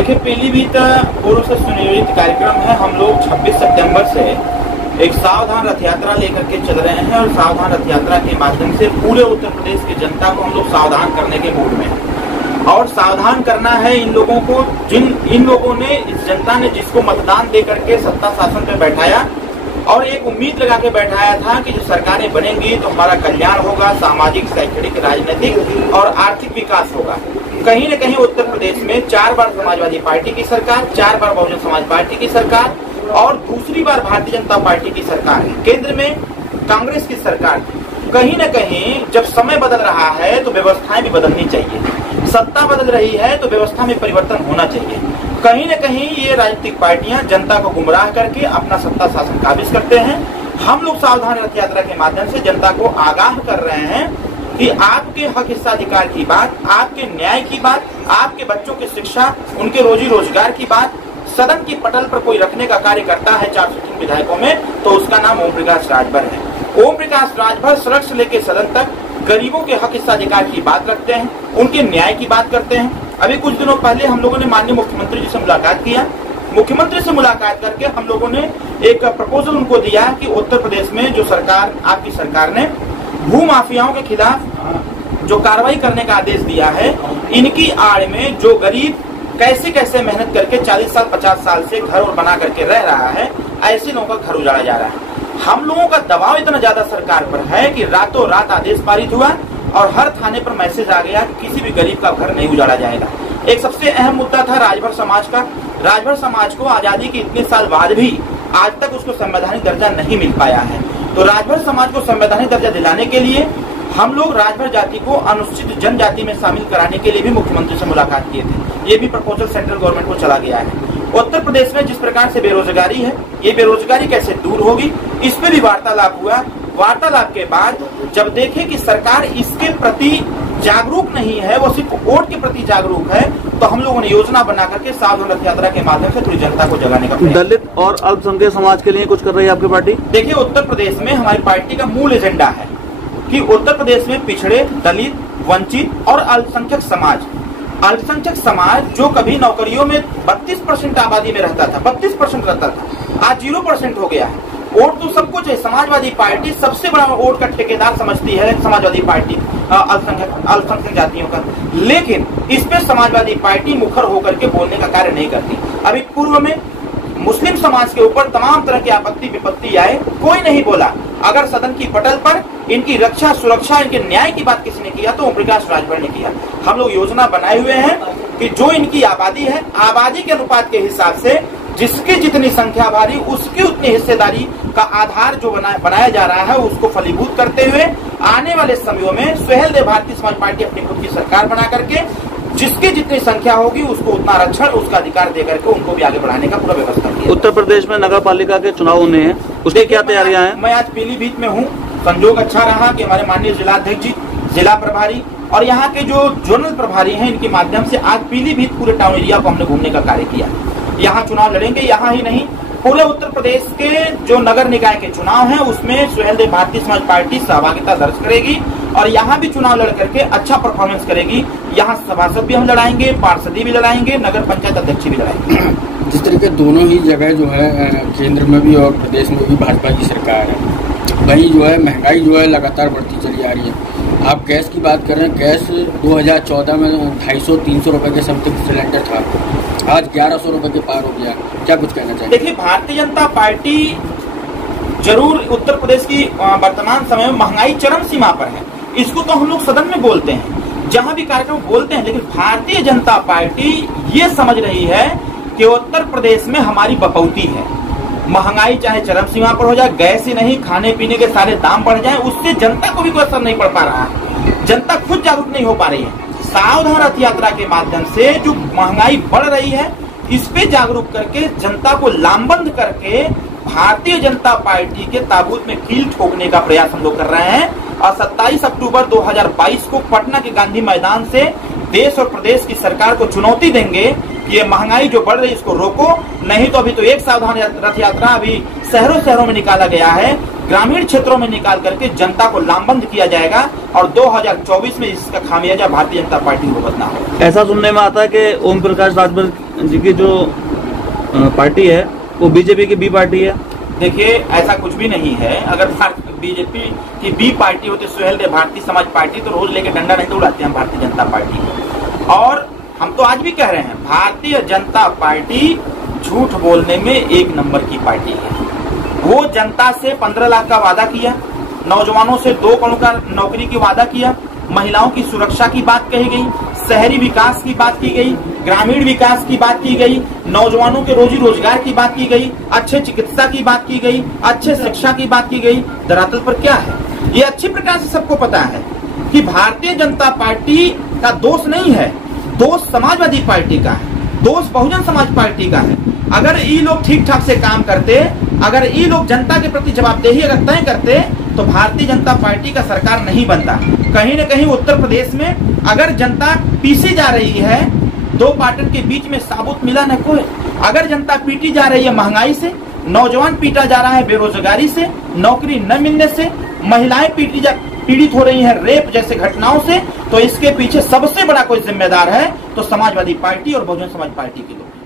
देखिए, पीलीभीत पूर्व से सुनियोजित कार्यक्रम है। हम लोग 26 सितंबर से एक सावधान रथ यात्रा लेकर के चल रहे हैं और सावधान रथ यात्रा के माध्यम से पूरे उत्तर प्रदेश की जनता को हम लोग सावधान करने के मूड में हैं। और सावधान करना है इन लोगों को, इन लोगों ने, इस जनता ने जिसको मतदान दे करके सत्ता शासन पे बैठाया और एक उम्मीद लगा के बैठाया था कि जो सरकारें बनेंगी तो हमारा कल्याण होगा, सामाजिक, शैक्षणिक, राजनीतिक और आर्थिक विकास होगा। कहीं न कहीं उत्तर प्रदेश में 4 बार समाजवादी पार्टी की सरकार, 4 बार बहुजन समाज पार्टी की सरकार और दूसरी बार भारतीय जनता पार्टी की सरकार है। केंद्र में कांग्रेस की सरकार थी। कहीं न कहीं जब समय बदल रहा है तो व्यवस्थाएं भी बदलनी चाहिए। सत्ता बदल रही है तो व्यवस्था में परिवर्तन होना चाहिए। कहीं न कहीं ये राजनीतिक पार्टियां जनता को गुमराह करके अपना सत्ता शासन काबिज करते हैं। हम लोग सावधान रथ यात्रा के माध्यम से जनता को आगाह कर रहे हैं कि आपके हक हिस्साधिकार की बात, आपके न्याय की बात, आपके बच्चों की शिक्षा, उनके रोजी रोजगार की बात सदन की पटल पर कोई रखने का कार्य करता है 403 विधायकों में, तो उसका नाम ओम प्रकाश राजभर है। ओम प्रकाश राजभर सड़क से लेकर सदन तक गरीबों के हक हिस्साधिकार की बात रखते हैं, उनके न्याय की बात करते हैं। अभी कुछ दिनों पहले हम लोगों ने माननीय मुख्यमंत्री जी से मुलाकात किया। मुख्यमंत्री से मुलाकात करके हम लोगों ने एक प्रपोजल उनको दिया कि उत्तर प्रदेश में जो सरकार, आपकी सरकार ने भू माफियाओं के खिलाफ जो कार्रवाई करने का आदेश दिया है, इनकी आड़ में जो गरीब कैसे कैसे मेहनत करके 40 साल 50 साल से घर और बना करके रह रहा है, ऐसे लोगों का घर उजाड़ा जा रहा है। हम लोगों का दबाव इतना ज्यादा सरकार पर है कि रातों रात आदेश पारित हुआ और हर थाने पर मैसेज आ गया कि किसी भी गरीब का घर नहीं उजाड़ा जाएगा। एक सबसे अहम मुद्दा था राजभर समाज का। राजभर समाज को आजादी के इतने साल बाद भी आज तक उसको संवैधानिक दर्जा नहीं मिल पाया है। तो राजभर समाज को संवैधानिक दर्जा दिलाने के लिए हम लोग राजभर जाति को अनुसूचित जनजाति में शामिल कराने के लिए भी मुख्यमंत्री से मुलाकात किए थे। ये भी प्रपोजल सेंट्रल गवर्नमेंट को चला गया है। उत्तर प्रदेश में जिस प्रकार से बेरोजगारी है, ये बेरोजगारी कैसे दूर होगी, इस पे भी वार्तालाप हुआ। वार्तालाप के बाद जब देखे कि सरकार इसके प्रति जागरूक नहीं है, वो सिर्फ वोट के प्रति जागरूक है, तो हम लोगों ने योजना बना करके सावधान रथ यात्रा के माध्यम से थोड़ी जनता को जगाने का प्रयास। दलित और अल्पसंख्यक समाज के लिए कुछ कर रही है आपकी पार्टी? देखिए, उत्तर प्रदेश में हमारी पार्टी का मूल एजेंडा है कि उत्तर प्रदेश में पिछड़े, दलित, वंचित और अल्पसंख्यक समाज जो कभी नौकरियों में 32% आबादी में रहता था, 32% रहता था, आज 0% हो गया है। वोट तो सब कुछ है। समाजवादी पार्टी सबसे बड़ा वोट का ठेकेदार समझती है समाजवादी पार्टी अल्पसंख्यक जातियों का, लेकिन इस पे समाजवादी पार्टी मुखर होकर के बोलने का कार्य नहीं करती। अभी पूर्व में मुस्लिम समाज के ऊपर तमाम तरह की आपत्ति विपत्ति आए, कोई नहीं बोला। अगर सदन की पटल पर इनकी रक्षा, सुरक्षा, इनके न्याय की बात किसी ने किया तो ओम प्रकाश राजभर ने किया। हम लोग योजना बनाए हुए हैं कि जो इनकी आबादी है, आबादी के अनुपात के हिसाब से जिसकी जितनी संख्या भारी उसकी उतनी हिस्सेदारी का आधार जो बनाया जा रहा है, उसको फलीभूत करते हुए आने वाले समयों में सुहेल देव भारतीय समाज पार्टी अपनी खुद की सरकार बना करके जिसकी जितनी संख्या होगी उसको उतना आरक्षण, उसका अधिकार देकर के उनको भी आगे बढ़ाने का पूरा व्यवस्था किया। उत्तर प्रदेश में नगर पालिका के चुनाव होने हैं, उसकी क्या तैयारियां हैं? मैं आज पीलीभीत में हूँ। संजोग अच्छा रहा कि हमारे माननीय जिलाध्यक्ष जी, जिला प्रभारी और यहाँ के जो जोनल प्रभारी हैं, इनके माध्यम से आज पीलीभीत पूरे टाउन एरिया को हमने घूमने का कार्य किया। यहाँ चुनाव लड़ेंगे, यहाँ ही नहीं पूरे उत्तर प्रदेश के जो नगर निकाय के चुनाव हैं उसमें सुहेल देव भारतीय समाज पार्टी सहभागिता दर्ज करेगी और यहाँ भी चुनाव लड़ करके अच्छा परफॉर्मेंस करेगी। यहाँ सभासद भी हम लड़ाएंगे, पार्षदी भी लड़ाएंगे, नगर पंचायत अध्यक्ष भी लड़ाएंगे। जिस तरीके दोनों ही जगह जो है केंद्र में भी और प्रदेश में भी भाजपा की सरकार है, वहीं जो है महंगाई जो है लगातार बढ़ती चली आ रही है। आप गैस की बात कर रहे हैं, गैस 2014 में 250-300 रुपए के समथिंग सिलेंडर था, आज 1100 रुपए के पार हो गया। क्या कुछ कहना चाहिए? देखिए, भारतीय जनता पार्टी जरूर उत्तर प्रदेश की वर्तमान समय में महंगाई चरम सीमा पर है, इसको तो हम लोग सदन में बोलते हैं, जहां भी कार्यक्रम बोलते हैं, लेकिन भारतीय जनता पार्टी ये समझ रही है कि उत्तर प्रदेश में हमारी बपौती है। महंगाई चाहे चरम सीमा पर हो जाए, गैस ही नहीं, खाने पीने के सारे दाम बढ़ जाए, उससे जनता को भी कोई असर नहीं पड़ पा रहा है। जनता खुद जागरूक नहीं हो पा रही है। सावधान रथ यात्रा के माध्यम से जो महंगाई बढ़ रही है, इस पे जागरूक करके जनता को लामबंद करके भारतीय जनता पार्टी के ताबूत में कील ठोकने का प्रयास हम लोग कर रहे हैं। और 27 अक्टूबर 2022 को पटना के गांधी मैदान से देश और प्रदेश की सरकार को चुनौती देंगे कि ये महंगाई जो बढ़ रही है इसको रोको, नहीं तो अभी तो एक सावधान रथ यात्रा अभी शहरों में निकाला गया है, ग्रामीण क्षेत्रों में निकाल करके जनता को लामबंद किया जाएगा और 2024 में इसका खामियाजा भारतीय जनता पार्टी को भुगतना होगा। ऐसा सुनने में आता है कि ओम प्रकाश राजभर जी की जो पार्टी है वो बीजेपी की बी पार्टी है? देखिए, ऐसा कुछ भी नहीं है। अगर बीजेपी की बी पार्टी होती सुहेल देव भारतीय समाज पार्टी, तो रोज लेके डंडा नहीं तो उड़ाते हैं भारतीय जनता पार्टी को। और हम तो आज भी कह रहे हैं, भारतीय जनता पार्टी झूठ बोलने में एक नंबर की पार्टी है। वो जनता से 15 लाख का वादा किया, नौजवानों से 2 करोड़ का नौकरी की वादा किया, महिलाओं की सुरक्षा की बात कही गई, शहरी विकास की बात की गई, ग्रामीण विकास की बात की गई, नौजवानों के रोजी रोजगार की बात की गई, अच्छे चिकित्सा की बात की गई, अच्छे शिक्षा की बात की गई। धरातल पर क्या है, ये अच्छी प्रकार से सबको पता है कि भारतीय जनता पार्टी का दोष नहीं है, दोष समाजवादी पार्टी का है, दोष बहुजन समाज पार्टी का है। अगर ये लोग ठीक ठाक से काम करते, अगर ये लोग जनता के प्रति जवाबदेही अगर तय करते, तो भारतीय जनता पार्टी का सरकार नहीं बनता। कहीं न कहीं उत्तर प्रदेश में अगर जनता पीसी जा रही है, 2 पार्टन के बीच में साबुत मिला न कोई। अगर जनता पीटी जा रही है महंगाई से, नौजवान पीटा जा रहा है बेरोजगारी से, नौकरी न मिलने से, महिलाएं पीड़ित हो रही है रेप जैसे घटनाओं से, तो इसके पीछे सबसे बड़ा कोई जिम्मेदार है तो समाजवादी पार्टी और बहुजन समाज पार्टी के लोग।